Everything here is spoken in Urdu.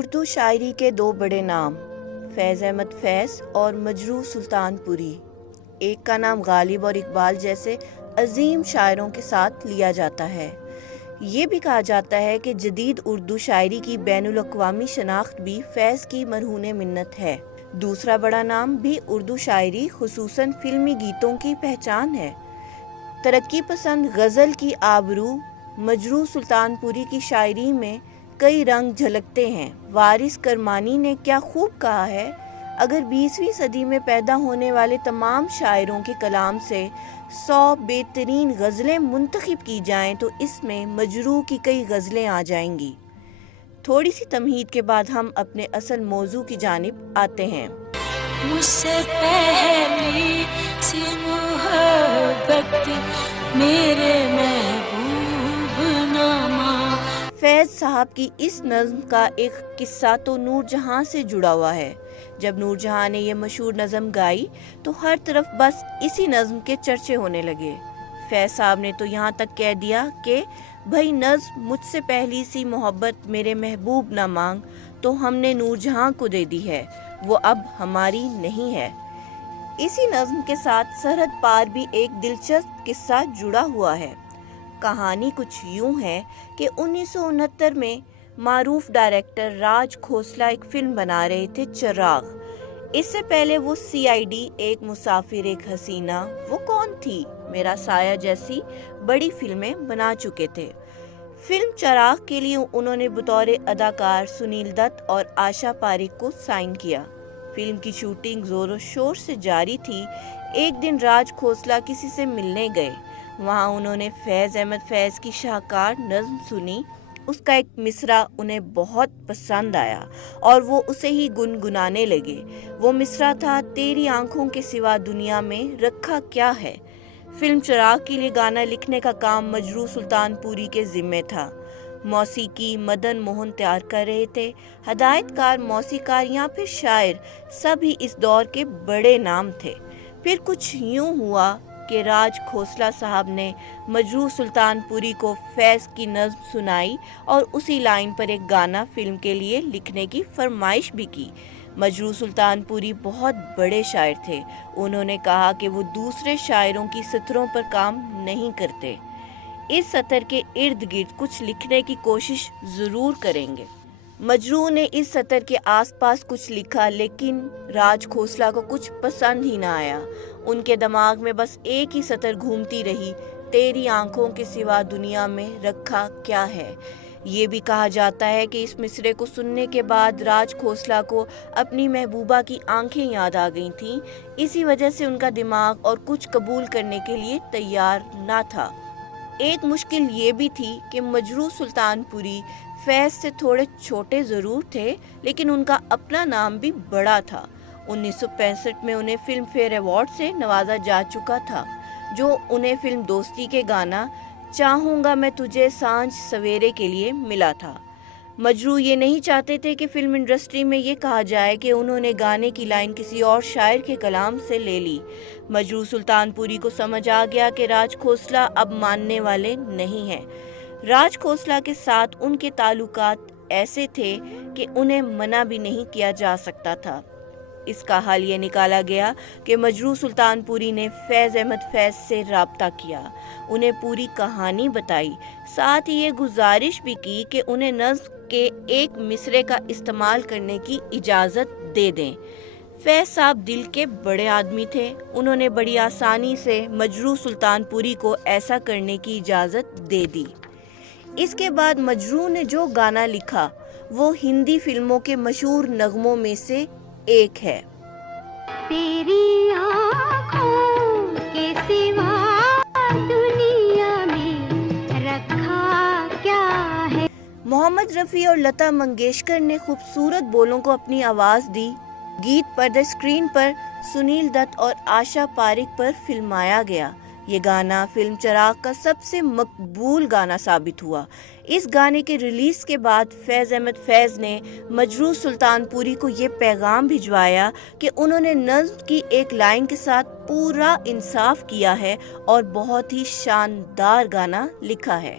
اردو شاعری کے دو بڑے نام فیض احمد فیض اور مجروح سلطان پوری۔ ایک کا نام غالب اور اقبال جیسے عظیم شاعروں کے ساتھ لیا جاتا ہے۔ یہ بھی کہا جاتا ہے کہ جدید اردو شاعری کی بین الاقوامی شناخت بھی فیض کی مرہون منت ہے۔ دوسرا بڑا نام بھی اردو شاعری خصوصاً فلمی گیتوں کی پہچان ہے۔ ترقی پسند غزل کی آبرو مجروح سلطان پوری کی شاعری میں کئی رنگ جھلکتے ہیں۔ وارث کرمانی نے کیا خوب کہا ہے، اگر 20ویں صدی میں پیدا ہونے والے تمام شاعروں کے کلام سے 100 بہترین غزلیں منتخب کی جائیں تو اس میں مجروح کی کئی غزلیں آ جائیں گی۔ تھوڑی سی تمہید کے بعد ہم اپنے اصل موضوع کی جانب آتے ہیں۔ مجھ سے پہلی سی محبت میرے محبوب نامہ۔ فیض صاحب کی اس نظم کا ایک قصہ تو نور جہاں سے جڑا ہوا ہے۔ جب نور جہاں نے یہ مشہور نظم گائی تو ہر طرف بس اسی نظم کے چرچے ہونے لگے۔ فیض صاحب نے تو یہاں تک کہہ دیا کہ بھائی نظم مجھ سے پہلی سی محبت میرے محبوب نہ مانگ تو ہم نے نور جہاں کو دے دی ہے، وہ اب ہماری نہیں ہے۔ اسی نظم کے ساتھ سرحد پار بھی ایک دلچسپ قصہ جڑا ہوا ہے۔ کہانی کچھ یوں ہے کہ 1969 میں معروف ڈائریکٹر راج کھوسلا ایک فلم بنا رہے تھے، چراغ۔ اس سے پہلے وہ CID، ایک مسافر ایک حسینہ، وہ کون تھی، میرا سایہ جیسی بڑی فلمیں بنا چکے تھے۔ فلم چراغ کے لیے انہوں نے بطور اداکار سنیل دت اور آشا پاریک کو سائن کیا۔ فلم کی شوٹنگ زور و شور سے جاری تھی۔ ایک دن راج کھوسلا کسی سے ملنے گئے، وہاں انہوں نے فیض احمد فیض کی شاہکار نظم سنی۔ اس کا ایک مصرع انہیں بہت پسند آیا اور وہ اسے ہی گنگنانے لگے۔ وہ مصرع تھا، تیری آنکھوں کے سوا دنیا میں رکھا کیا ہے۔ فلم چراغ کے لیے گانا لکھنے کا کام مجروح سلطان پوری کے ذمے تھا۔ موسیقی مدن موہن تیار کر رہے تھے۔ ہدایت کار، موسیقار یا پھر شاعر، سب ہی اس دور کے بڑے نام تھے۔ پھر کچھ یوں ہوا کہ راج کھوسلا صاحب نے مجروح سلطان پوری کو فیض کی نظم سنائی اور اسی لائن پر ایک گانا فلم کے لیے لکھنے کی فرمائش بھی کی۔ مجروح سلطان پوری بہت بڑے شاعر تھے۔ انہوں نے کہا کہ وہ دوسرے شاعروں کی سطروں پر کام نہیں کرتے، اس سطر کے ارد گرد کچھ لکھنے کی کوشش ضرور کریں گے۔ مجروح نے اس سطر کے آس پاس کچھ لکھا، لیکن راج کھوسلا کو کچھ پسند ہی نہ آیا۔ ان کے دماغ میں بس ایک ہی سطر گھومتی رہی، تیری آنکھوں کے سوا دنیا میں رکھا کیا ہے۔ یہ بھی کہا جاتا ہے کہ اس مصرعے کو سننے کے بعد راج کھوسلا کو اپنی محبوبہ کی آنکھیں یاد آ گئی تھیں، اسی وجہ سے ان کا دماغ اور کچھ قبول کرنے کے لیے تیار نہ تھا۔ ایک مشکل یہ بھی تھی کہ مجروح سلطان پوری فیض سے تھوڑے چھوٹے ضرور تھے، لیکن ان کا اپنا نام بھی بڑا تھا۔ 1965 میں انہیں فلم فیئر ایوارڈ سے نوازا جا چکا تھا، جو انہیں فلم دوستی کے گانا چاہوں گا میں تجھے سانجھ سویرے کے لیے ملا تھا۔ مجروح یہ نہیں چاہتے تھے کہ فلم انڈسٹری میں یہ کہا جائے کہ انہوں نے گانے کی لائن کسی اور شاعر کے کلام سے لے لی۔ مجروح سلطان پوری کو سمجھ آ گیا کہ راج کھوسلا اب ماننے والے نہیں ہیں۔ راج کھوسلا کے ساتھ ان کے تعلقات ایسے تھے کہ انہیں منع بھی نہیں کیا جا سکتا تھا۔ اس کا حل یہ نکالا گیا کہ مجروح سلطان پوری نے فیض احمد فیض سے رابطہ کیا، انہیں پوری کہانی بتائی، ساتھ ہی یہ گزارش بھی کی کہ انہیں نظم کے ایک مصرعے کا استعمال کرنے کی اجازت دے دیں۔ فیض صاحب دل کے بڑے آدمی تھے، انہوں نے بڑی آسانی سے مجروح سلطان پوری کو ایسا کرنے کی اجازت دے دی۔ اس کے بعد مجروح نے جو گانا لکھا وہ ہندی فلموں کے مشہور نغموں میں سے ایک ہے۔ تیری آنکھوں کے سوا دنیا میں رکھا کیا ہے۔ محمد رفیع اور لتا منگیشکر نے خوبصورت بولوں کو اپنی آواز دی۔ گیت پردہ اسکرین پر سنیل دت اور آشا پاریک پر فلمایا گیا۔ یہ گانا فلم چراغ کا سب سے مقبول گانا ثابت ہوا۔ اس گانے کے ریلیز کے بعد فیض احمد فیض نے مجروح سلطان پوری کو یہ پیغام بھجوایا کہ انہوں نے نظم کی ایک لائن کے ساتھ پورا انصاف کیا ہے اور بہت ہی شاندار گانا لکھا ہے۔